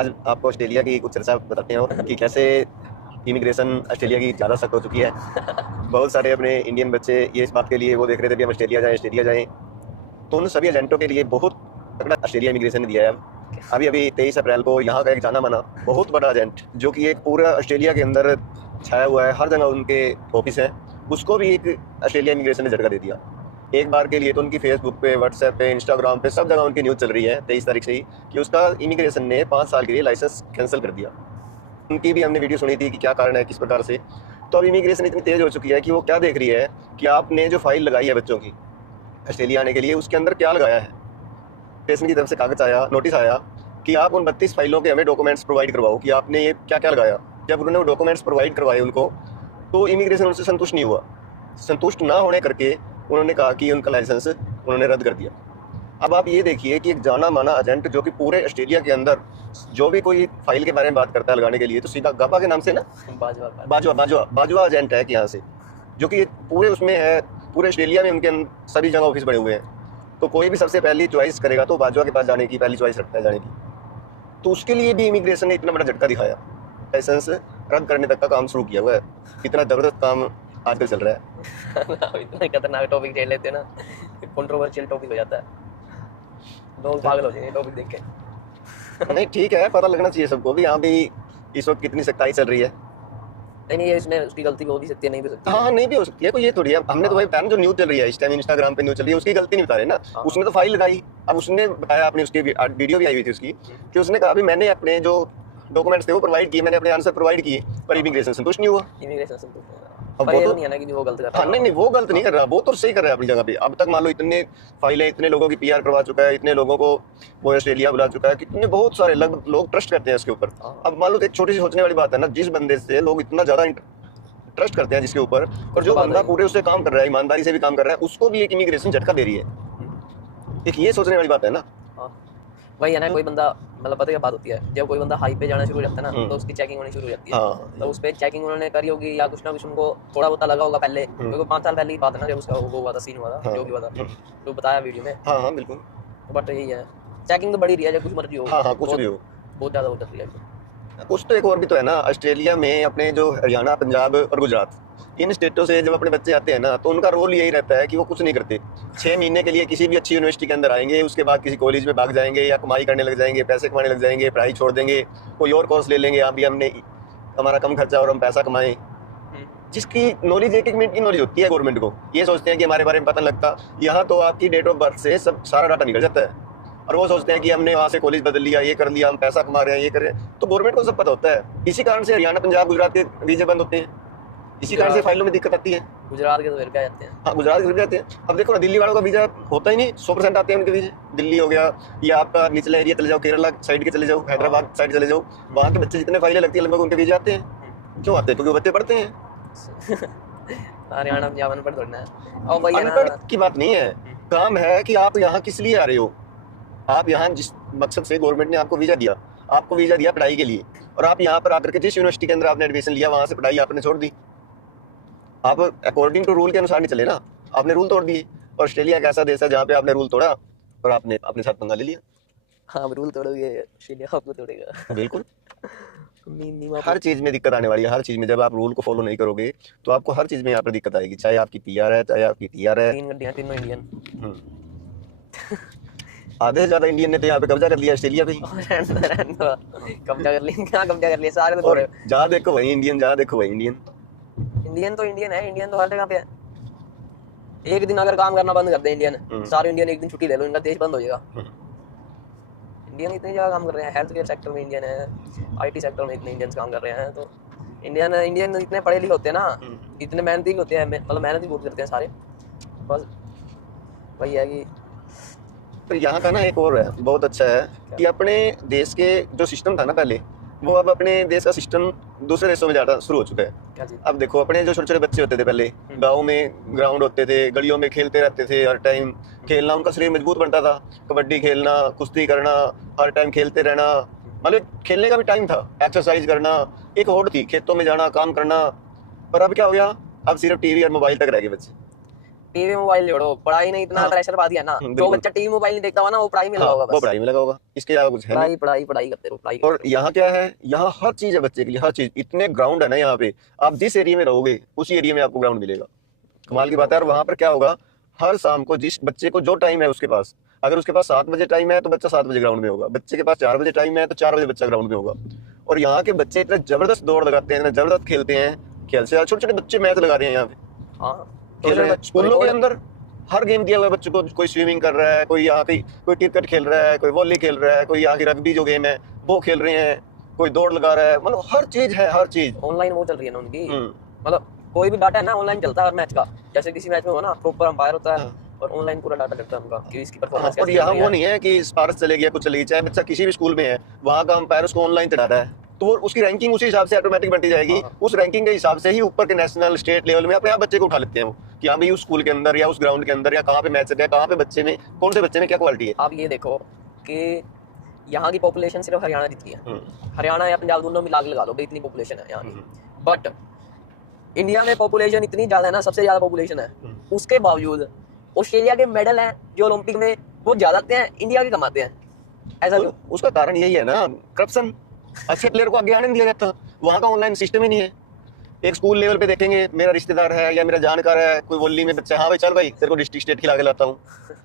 आज आपको ऑस्ट्रेलिया की कुछ चर्चा बताते हैं और कि कैसे इमिग्रेशन ऑस्ट्रेलिया की ज़्यादा सख्त हो चुकी है। बहुत सारे अपने इंडियन बच्चे ये इस बात के लिए वो देख रहे थे कि हम ऑस्ट्रेलिया जाएं। तो उन सभी एजेंटों के लिए बहुत तगड़ा ऑस्ट्रेलिया इमिग्रेशन ने दिया है। अब अभी 23 अप्रैल को यहाँ का एक जाना माना बहुत बड़ा एजेंट जो कि एक पूरा ऑस्ट्रेलिया के अंदर छाया हुआ है, हर जगह उनके ऑफिस है, उसको भी एक ऑस्ट्रेलिया इमिग्रेशन ने झटका दे दिया। एक बार के लिए तो उनकी फेसबुक पे, व्हाट्सएप पे, इंस्टाग्राम पे सब जगह उनकी न्यूज़ चल रही है 23 तारीख से ही कि उसका इमिग्रेशन ने 5 साल के लिए लाइसेंस कैंसिल कर दिया। उनकी भी हमने वीडियो सुनी थी कि क्या कारण है, किस प्रकार से। तो अब इमिग्रेशन इतनी तेज़ हो चुकी है कि वो क्या देख रही है कि आपने जो फाइल लगाई है बच्चों की ऑस्ट्रेलिया आने के लिए, उसके अंदर क्या लगाया है। स्टेशन की तरफ से कागज़ आया, नोटिस आया कि आप उन 32 फाइलों के हमें डॉक्यूमेंट्स प्रोवाइड करवाओ कि आपने ये क्या क्या लगाया। जब उन्होंने वो डॉक्यूमेंट्स प्रोवाइड करवाए उनको, तो इमिग्रेशन उनसे संतुष्ट नहीं हुआ। संतुष्ट ना होने करके उन्होंने कहा कि उनका लाइसेंस उन्होंने रद्द कर दिया। अब आप ये देखिए कि एक जाना माना एजेंट जो कि पूरे ऑस्ट्रेलिया के अंदर जो भी कोई फाइल के बारे में बात करता है लगाने के लिए, तो सीधा गाबा के नाम से ना बाजवा एजेंट है कि यहाँ से, जो कि पूरे उसमें है, पूरे ऑस्ट्रेलिया में उनके सभी जगह ऑफिस बने हुए हैं। तो कोई भी सबसे पहली चॉइस करेगा तो बाजवा के पास जाने की पहली चॉइस रखता है जाने की। तो उसके लिए भी इमिग्रेशन ने इतना बड़ा झटका दिखाया, लाइसेंस रद्द करने तक का काम शुरू किया हुआ है। इतना ज़बरदस्त काम आजकल चल रहा है। इतना खतरनाक टॉपिक ले लेते हैं ना, कंट्रोवर्शियल टॉपिक हो जाता है, लोग पागल हो जाएंगे टॉपिक देख के। नहीं ठीक है, पता लगना चाहिए सबको भी यहाँ भी इस वक्त कितनी सख्ताई चल रही है। नहीं ये इसमें उसकी गलती हो भी सकती है, नहीं भी सकती। हाँ नहीं भी हो सकती है, कोई ये थोड़ी है। हमने तो भाई बताया ना, जो न्यूज़ चल रही है इस टाइम इंस्टाग्राम पे न्यूज़ चल रही है, उसकी गलती नहीं बता रहे ना। उसने तो फाइल लगाई। अब उसने बताया, अपनी उसकी वीडियो भी आई हुई थी उसकी, कि उसने कहा भी मैंने अपने जो डॉक्यूमेंट्स थे वो प्रोवाइड किए, मैंने अपने आंसर प्रोवाइड किए, पर इमिग्रेशन संतुष्ट नहीं हुआ। इमिग्रेशन संतुष्ट नहीं हुआ। अब पर वो ये तो नहीं है ना कि वो गलत कर रहा हाँ है। नहीं वो गलत नहीं कर रहा, वो तो सही कर रहा है अपनी जगह पे। अब तक मान लो इतने फाइलें, इतने लोगों की पीआर करवा चुका है, इतने लोगों को वो ऑस्ट्रेलिया बुला चुका है, कितने बहुत सारे लोग ट्रस्ट करते हैं उसके ऊपर। अब मान लो एक छोटी सी सोचने वाली बात है ना, जिस बंदे से लोग इतना ज़्यादा ट्रस्ट करते हैं, जिसके ऊपर, और जो बंदा पूरे उससे काम कर रहा है, ईमानदारी से भी काम कर रहा है, उसको भी एक इमिग्रेशन झटका दे रही है। एक ये सोचने वाली बात है ना। वही है ना, कोई बंदा मतलब पता क्या बात होती है, जब कोई बंदा हाई पे जाना शुरू हो जाता है ना, तो उसकी चेकिंग होनी शुरू हो जाती है। तो उस पर चेकिंग उन्होंने करी होगी या कुछ ना कुछ उनको थोड़ा बहुत लगा होगा पहले, क्योंकि 5 साल पहले की बात है ना जब उसका वो हुआ था, सीन हुआ था, जो भी हुआ था, तो बताया वीडियो में। हाँ बिल्कुल। बट यही है, चेकिंग तो बड़ी रही है, जब कुछ मर्जी हो। हाँ कुछ भी हो, बहुत ज़्यादा हो जाती है। कुछ तो एक और भी तो है ना, ऑस्ट्रेलिया में अपने जो हरियाणा, पंजाब और गुजरात, इन स्टेटों से जब अपने बच्चे आते हैं ना, तो उनका रोल यही रहता है कि वो कुछ नहीं करते। 6 महीने के लिए किसी भी अच्छी यूनिवर्सिटी के अंदर आएंगे, उसके बाद किसी कॉलेज में भाग जाएंगे या कमाई करने लग जाएंगे, पैसे कमाने लग जाएंगे, पढ़ाई छोड़ देंगे, कोई और कोर्स ले लेंगे। अभी हमने हमारा कम खर्चा और हम पैसा कमाएं। जिसकी नॉलेज 1-1 मिनट की नॉलेज होती है गवर्नमेंट को, ये सोचते हैं कि हमारे बारे में पता लगता। यहाँ तो आपकी डेट ऑफ बर्थ से सब सारा डाटा निकल जाता है, और वो सोचते हैं कि हमने वहाँ से कॉलेज बदल लिया, ये कर लिया, हम पैसा कमा रहे हैं, ये कर रहे हैं। तो गवर्नमेंट को सब पता होता है। इसी कारण से हरियाणा, पंजाब, गुजरात के वीजे बंद होते हैं, इसी कारण से फाइलों में दिक्कत आती है। गुजरात के तो फिर क्या जाते हैं। हाँ गुजरात के जाते हैं। अब देखो ना, दिल्ली वालों का वीजा होता ही नहीं, 100% आते हैं उनके वीजे। दिल्ली हो गया, या आपका निचला एरिया चले जाओ, केरला साइड के चले जाओ, हैदराबाद साइड चले जाओ, वहाँ के बच्चे जितने फाइलें लगती है लगभग उनके वीजे आते हैं। क्यों आते हैं? क्योंकि बच्चे पढ़ते हैं। हरियाणा पंजाब में पढ़ थोड़ी ना। और वही है ना, अनपढ़ की बात नहीं है, काम है कि आप यहाँ किस लिए आ रहे हो। आप यहाँ जिस मकसद से गवर्नमेंट ने आपको वीजा दिया, आपको वीजा दिया पढ़ाई के लिए, और आप यहाँ पर आकर के जिस यूनिवर्सिटी के अंदर आपने एडमिशन लिया, वहाँ से पढ़ाई आपने छोड़ दी। आप अकॉर्डिंग टू रूल के अनुसार नहीं चले ना, आपने रूल तोड़ दिए। और ऑस्ट्रेलिया एक ऐसा देश है जहाँ पे आपने रूल तोड़ा और आपने अपने साथ पंगा ले लिया। हाँ रूल तोड़ोगे, ऑस्ट्रेलिया आपको तोड़ेगा। बिल्कुल। हर चीज़ में दिक्कत आने वाली है, हर चीज़ में। जब आप रूल को फॉलो नहीं करोगे तो आपको हर चीज़ में यहाँ पर दिक्कत आएगी, चाहे आपकी पीआर है, चाहे आपकी टीआर है। 3 गड्डियाँ, तीनों इंडियन। आधे से ज़्यादा इंडियन ने तो यहाँ पे कब्जा कर लिया ऑस्ट्रेलिया पे ही। कब्जा कर लिया, क्या कब्जा कर लिया, सारे तो और जहाँ देखो वही इंडियन, जहाँ देखो वही इंडियन। इंडियन तो इंडियन है, इंडियन तो हर जगह पे है। एक दिन अगर काम करना बंद कर दे इंडियन, सारे इंडियन एक दिन छुट्टी ले लो, इनका देश बंद हो जाएगा। इंडियन इतनी जगह काम कर रहे हैं, हेल्थ केयर सेक्टर में इंडियन है, आईटी सेक्टर में इतने इंडियंस काम कर रहे हैं। तो इंडियन इतने पढ़े लिखे होते हैं ना, इतने मेहनती होते हैं, मतलब मेहनत भी बहुत करते हैं सारे। बस वही है कि तो यहाँ का ना एक और है बहुत अच्छा है कि अपने देश के जो सिस्टम था ना पहले, वो अब अपने देश का सिस्टम दूसरे देशों में ज़्यादा शुरू हो चुका है। अब देखो, अपने जो छोटे छोटे बच्चे होते थे पहले, गाँव में ग्राउंड होते थे, गलियों में खेलते रहते थे, हर टाइम खेलना, उनका शरीर मजबूत बनता था। कबड्डी खेलना, कुश्ती करना, हर टाइम खेलते रहना, मतलब खेलने का भी टाइम था, एक्सरसाइज करना, एक होड़ थी, खेतों में जाना, काम करना। पर अब क्या हो गया, अब सिर्फ टीवी और मोबाइल तक रह गए बच्चे। टीवी मोबाइल जोड़ो, पढ़ाई ने इतना हाँ। प्रेशर पा दिया ना, जो बिल्कुल। बच्चा टीवी मोबाइल नहीं देखता हुआ ना वो पढ़ाई में लगा हाँ, होगा वो बस। पढ़ाई में लगा होगा, इसके अलावा कुछ है नहीं। पढ़ाई पढ़ाई पढ़ाई करते रहो, पढ़ाई और करते रहो। यहाँ क्या है, यहाँ हर चीज है बच्चे के लिए, हर चीज, इतने ग्राउंड है ना यहाँ पे, आप जिस एरिया में रहोगे उसी एरिया में आपको ग्राउंड मिलेगा। कमाल की बात है। और वहां पर क्या होगा, हर शाम को जिस बच्चे को जो टाइम है उसके पास, अगर उसके पास 7 बजे टाइम है तो बच्चा 7 बजे ग्राउंड में होगा, बच्चे के पास 4 बजे टाइम है तो 4 बजे बच्चा ग्राउंड में होगा। और यहाँ के बच्चे इतने जबरदस्त दौड़ लगाते हैं, इतने जबरदस्त खेलते हैं, खेल से छोटे छोटे बच्चे मैच लगा रहे हैं यहाँ पे, हाँ खेल रहे हैं। स्कूलों के अंदर हर गेम दिया हुआ है बच्चों को, कोई स्विमिंग कर रहा है, कोई यहाँ की कोई क्रिकेट खेल रहा है, कोई वॉली खेल रहा है, कोई यहाँ की रग्बी जो गेम है वो खेल रहे हैं, कोई दौड़ लगा रहा है, मतलब हर चीज है, हर चीज। ऑनलाइन वो चल रही है ना उनकी, हम्म। मतलब कोई भी डाटा है ना ऑनलाइन चलता है हर मैच का। जैसे किसी मैच में हो ना प्रॉपर अंपायर होता है और ऑनलाइन पूरा डाटा चलता है उनका कि इसकी परफॉर्मेंस और कैसी यहाँ चल रही वो है। नहीं है कि स्पार्स चले गया कुछ चले गई, चाहे बच्चा किसी भी स्कूल में है वहाँ का अंपायर उसको ऑनलाइन चढ़ा रहा है तो वो उसकी रैंकिंग उसी हिसाब से ऑटोमेटिक बनती जाएगी। हाँ। उस रैंकिंग के हिसाब से ही ऊपर के नेशनल स्टेट लेवल में अपने आप बच्चे को उठा लेते हैं वो, कि हाँ भाई उस स्कूल के अंदर या उस ग्राउंड के अंदर या कहाँ पे मैच चल रहा है, कहाँ पे बच्चे में कौन से बच्चे में क्या क्वालिटी है। आप ये देखो कि यहाँ की पॉपुलेशन सिर्फ हरियाणा जितनी है, हरियाणा या पंजाब दोनों मिला के लगा लो भाई इतनी पॉपुलेशन है यहाँ की। बट इंडिया में पॉपुलेशन इतनी ज्यादा है ना, सबसे ज्यादा पॉपुलेशन है, उसके बावजूद ऑस्ट्रेलिया के मेडल हैं जो ओलंपिक में वो ज्यादा आते हैं, इंडिया के कमाते हैं। ऐसा क्यों? उसका कारण यही है ना, करप्शन। अच्छे प्लेयर को आगे आने नहीं दिया जाता, वहाँ का ऑनलाइन सिस्टम ही नहीं है। एक स्कूल लेवल पे देखेंगे, मेरा रिश्तेदार है या मेरा जानकार है कोई वॉली में बच्चा, हाँ भाई चल भाई तेरे को डिस्ट्रिक्ट स्टेट खिला के लाता हूँ,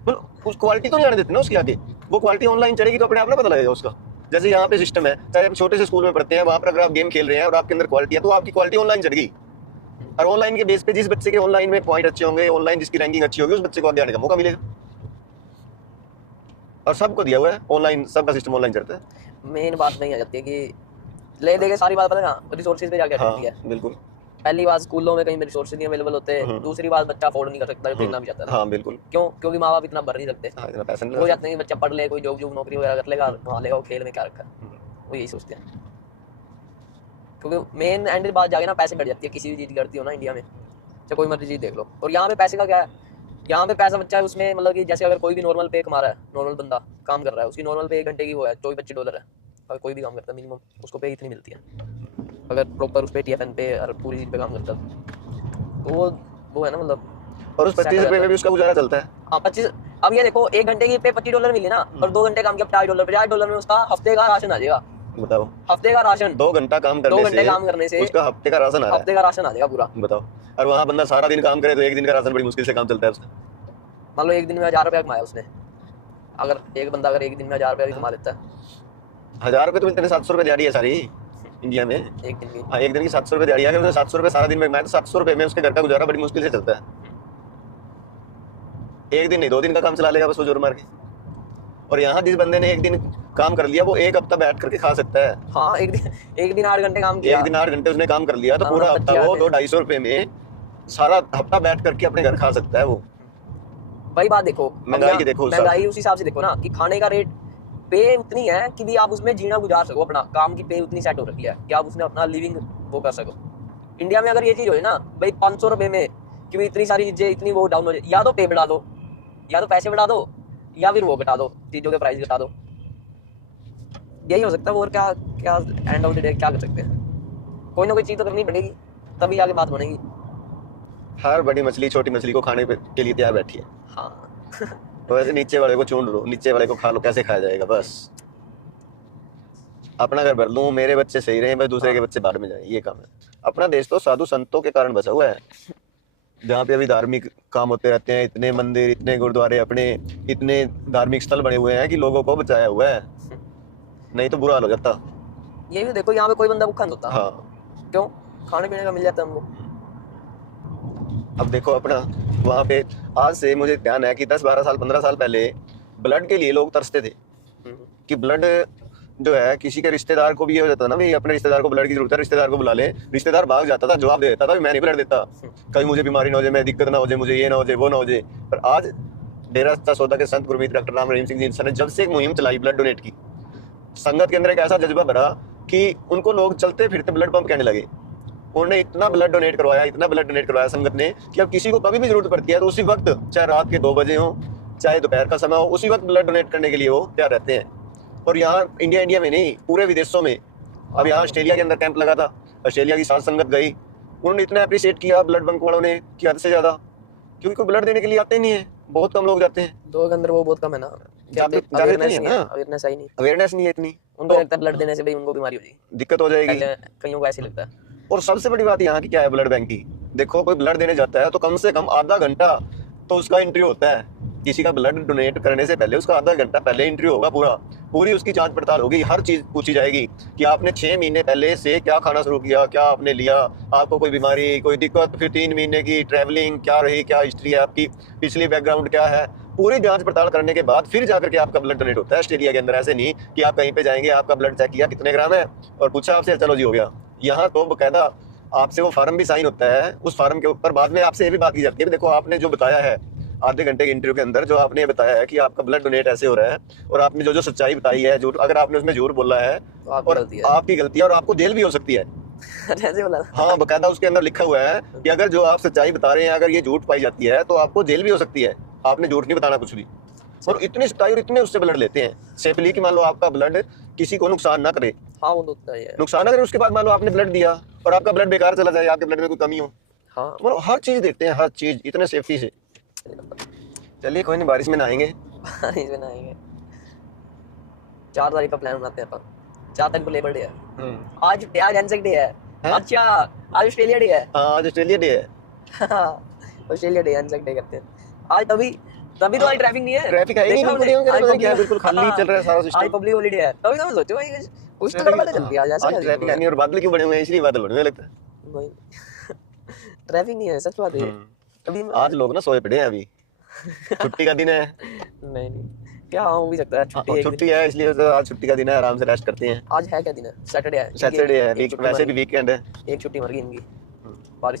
मतलब उस क्वालिटी तो नहीं आने देते ना उसकी आगे। वो क्वालिटी ऑनलाइन चढ़ेगी तो अपने आप ना पता लगेगा उसका। जैसे यहाँ पे सिस्टम है, चाहे आप छोटे से स्कूल में पढ़ते हैं, वहाँ पर अगर आप गेम खेल रहे हैं और आपके अंदर क्वालिटी है तो आपकी क्वालिटी ऑनलाइन चढ़ गई। और ऑनलाइन के बेस पे जिस बच्चे के ऑनलाइन में पॉइंट अच्छे होंगे, ऑनलाइन जिसकी रैंकिंग अच्छी होगी, उस बच्चे को आगे आने का मौका मिलेगा। और सबको दिया हुआ है ऑनलाइन, सबका सिस्टम ऑनलाइन चलता है। मेन बात नहीं आ जाती है कि ले दे के सारी बात पता है रिसोर्सेज पे जाके अटकती है। हाँ बिल्कुल। पहली बात स्कूलों में कहीं रिसोर्सेज नहीं अवेलेबल होते, दूसरी बात बच्चा अफोर्ड नहीं कर सकता खेलना भी चाहता है। हाँ बिल्कुल। क्यों? क्योंकि माँ बाप इतना भर नहीं सकते, हाँ, इतना पैसा नहीं वो लगा चाहते हैं कि बच्चा पढ़ ले, कोई जॉब जॉब नौकरी वगैरह कर लेगा, वहाँ लेगा, वो खेल में क्या रखा है, वो यही सोचते हैं। क्योंकि मेन एंड बात जाके ना पैसे कट जाती है, किसी भी चीज़ करती हो ना इंडिया में, चाहे कोई मर्जी चीज़ देख लो। और यहाँ पे पैसे का क्या है, यहाँ पे पैसा बच्चा है उसमें, मतलब कि जैसे अगर कोई भी नॉर्मल पे कमा रहा है, नॉर्मल बंदा काम कर रहा है, उसकी नॉर्मल पे 1 घंटे की वो है $24-25 है। अगर कोई भी काम करता है मिनिमम उसको पे इतनी मिलती है, अगर प्रॉपर उस पे TFN पे और पूरी चीज़ पे काम करता है तो वो है ना, मतलब। और उस 25 रुपए में भी उसका गुजारा चलता है। हाँ 25। अब ये देखो 1 घंटे की पे $25 मिली ना, और 2 घंटे काम किया $50 में उसका हफ्ते का राशन आ जाएगा। बताओ, हफ्ते का राशन 2 घंटा काम 2 करने घंटे काम करने से उसका हफ्ते का राशन आ रहा हफ्ते का राशन आ जाएगा पूरा। है, बताओ। और वहाँ बंदा सारा दिन काम करे तो 1 दिन का राशन बड़ी मुश्किल से काम चलता है उसका। मान लो 1 दिन में 1000 रुपया कमाया उसने, अगर एक बंदा अगर 1 दिन में 1000 रुपया भी कमा लेता है, 1000 रुपये तो मिलते हैं, 700 रुपये दिहाड़ी है सारी इंडिया में। 1 दिन की। हाँ, 1 दिन की 700 रुपये दिहाड़ी है, उसने 700 रुपये सारा दिन में कमाया तो 700 रुपये में उसके घर का गुजारा बड़ी मुश्किल से चलता है। 1 दिन नहीं 2 दिन का काम चला लेगा बस वो जोर मार के। और यहाँ जिस बंदे ने 1 दिन काम कर लिया वो 1 हफ्ता बैठ करके खा सकता है। हाँ 1 दिन 8 घंटे काम किया, 1 दिन 8 घंटे उसने काम कर लिया तो हाँ, पूरा हफ्ता 25 वो घंटे। 200-250 रुपये में सारा हफ्ता बैठ करके अपने घर खा सकता है वो। वही बात देखो, महंगाई की देखो, महंगाई उस हिसाब से देखो ना कि खाने का रेट, पे उतनी है कि भी आप उसमें जीना गुजार सको, अपना काम की पे उतनी सेट हो रखी है कि आप उसने अपना लिविंग वो कर सको। इंडिया में अगर ये चीज़ हो जाए ना भाई 500 रुपये में कि भी इतनी सारी चीज़ें इतनी वो डाउन हो जाए, या तो पे बढ़ा दो, या तो पैसे बढ़ा दो, या फिर वो घटा दो, चीज़ों के प्राइस घटा दो, यही हो सकता है। और क्या क्या एंड ऑफ द डे क्या कर सकते हैं, कोई ना कोई चीज़ तो करनी पड़ेगी तभी आगे बात बनेगी। हर बड़ी मछली छोटी मछली को खाने के लिए तैयार बैठी है। हाँ तो वैसे नीचे वाले को चूंड लो, नीचे वाले को खा लो, कैसे खाया जाएगा। बस अपना घर भर लूं, मेरे बच्चे सही रहे, बस दूसरे के बच्चे बाद में जाए, ये काम है। अपना देश तो साधु संतों के कारण बचा हुआ है, जहाँ पे अभी धार्मिक काम होते रहते हैं, इतने मंदिर, इतने गुरुद्वारे, अपने इतने धार्मिक स्थल बने हुए हैं कि लोगों को बचाया हुआ है, नहीं तो बुरा हाल हो जाता। ये भी देखो यहाँ पे कोई बंदा भूखा नहीं होता। हाँ, क्यों? खाने पीने का मिल जाता है हमको। अब देखो अपना वहाँ पे आज से मुझे ध्यान है कि 10-12 साल 15 साल पहले ब्लड के लिए लोग तरसते थे कि ब्लड जो है किसी के रिश्तेदार को भी ये हो जाता ना, भाई अपने रिश्तेदार को ब्लड की जरूरत है, रिश्तेदार को बुला ले, रिश्तेदार भाग जाता था, जवाब दे देता था मैं नहीं ब्लड देता, कहीं मुझे बीमारी ना हो जाए, मैं दिक्कत ना हो जाए, मुझे ये ना हो जाए, वो ना हो जाए। पर आज डेरा सच्चा सौदा के संत गुरमीत डॉक्टर राम रहीम सिंह जी इंसान ने जब से एक मुहिम चलाई ब्लड डोनेट की, संगत के अंदर एक ऐसा जज्बा भरा कि उनको लोग चलते फिरते ब्लड पंप कहने लगे। उन्होंने इतना ब्लड डोनेट करवाया, इतना ब्लड डोनेट करवाया संगत ने कि अब किसी को कभी भी जरूरत पड़ती है तो उसी वक्त, चाहे रात के 2 बजे हो, चाहे दोपहर का समय हो, उसी वक्त ब्लड डोनेट करने के लिए वो तैयार रहते हैं। और यहाँ इंडिया में नहीं, पूरे विदेशों में। अब यहाँ ऑस्ट्रेलिया के अंदर कैंप लगा था, ऑस्ट्रेलिया की साथ संगत गई, उन्होंने इतना अप्रिशिएट किया ब्लड बैंक वालों ने कि हद से ज़्यादा, क्योंकि कोई ब्लड देने के लिए आते ही नहीं है, बहुत कम लोग जाते हैं। लोगों के अंदर वो बहुत कम है ना, अवेयरनेस नहीं है ना, अवेयरनेस आई नहीं, अवेयरनेस नहीं है इतनी, उनको लगता है ब्लड देने से भाई उनको बीमारी हो जाएगी, दिक्कत हो जाएगी। कईयों को ऐसे लगता है। और सबसे बड़ी बात यहाँ की क्या है ब्लड बैंक की, देखो कोई ब्लड देने जाता है तो कम से कम आधा घंटा तो उसका इंटरव्यू होता है। किसी का ब्लड डोनेट करने से पहले उसका आधा घंटा पहले इंटरव्यू होगा, पूरी उसकी जांच पड़ताल होगी, हर चीज पूछी जाएगी कि आपने 6 महीने पहले से क्या खाना शुरू किया, क्या आपने लिया, आपको कोई बीमारी, कोई दिक्कत, फिर 3 महीने की ट्रैवलिंग क्या रही, क्या हिस्ट्री है आपकी, पिछली बैकग्राउंड क्या है, पूरी जांच पड़ताल करने के बाद फिर जाकर के आपका ब्लड डोनेट होता है ऑस्ट्रेलिया के अंदर। ऐसे नहीं कि आप कहीं पे जाएंगे, आपका ब्लड चेक किया कितने ग्राम है और पूछा आपसे चलो जी हो गया। यहाँ तो बकायदा आपसे वो फार्म भी साइन होता है, उस फार्म के ऊपर बाद में आपसे ये भी बात की जाती है, देखो आपने जो बताया है आधे घंटे के इंटरव्यू के अंदर, जो आपने बताया है कि आपका ब्लड डोनेट ऐसे हो रहा है और आपने जो सच्चाई बताई है, झूठ अगर आपने उसमें झूठ बोला है तो आपकी और गलती है। आपकी गलती है और आपको जेल भी हो सकती है। ऐसे बोला हाँ बकायदा उसके अंदर लिखा हुआ है कि अगर जो आप सच्चाई बता रहे हैं अगर ये झूठ पाई जाती है तो आपको जेल भी हो सकती है, आपने झूठ नहीं बताना कुछ भी। और इतनी सच्चाई और इतने उससे ब्लड लेते हैं सेफली कि मान लो आपका ब्लड किसी को नुकसान ना करे, हाँ वो तो होता ही है। नुकसान ना करे, उसके बाद मान लो आपने ब्लड दिया और आपका ब्लड बेकार चला जाए, आपके ब्लड में कोई कमी हो, हाँ मतलब हर चीज देखते हैं, हर चीज इतने सेफ्टी से। चलिए कोई नहीं, बारिश में नहाएंगे। बारिश में नहाएंगे। 4 तारीख का प्लान बनाते हैं अपन। 4 तारीख को लेबर डे है, आज एनजेक डे है। हैं? अच्छा आज ऑस्ट्रेलिया डे है। हाँ आज ऑस्ट्रेलिया डे है। ऑस्ट्रेलिया डे एनजेक डे करते हैं आज। तभी तो आज ट्रैफिक नहीं है, ट्रैफिक है ही नहीं, देखा बिल्कुल हमने? नहीं, क्या बिल्कुल खाली चल रहा है सारा आज सिस्टम। पब्लिक हॉलीडे है, तभी तो मैं सोचूं भाई कुछ तो गड़बड़ चल रही है आज। ऐसा आज ट्रैफिक है नहीं और बादल क्यों बने हुए हैं, इसलिए बादल बने हुए लगता है। नहीं ट्रैफिक नहीं है, सच बात है। अभी आज लोग ना सोए पड़े हैं, अभी छुट्टी का दिन है। नहीं क्या हो भी सकता है, छुट्टी है एक छुट्टी है इसलिए तो आज छुट्टी का दिन है, आराम से रेस्ट करते हैं। दिन। आज है क्या दिन है? सैटरडे है। सैटरडे है, एक छुट्टी वैसे मार भी वीकेंड है। एक छुट्टी मर गई इनकी बारिश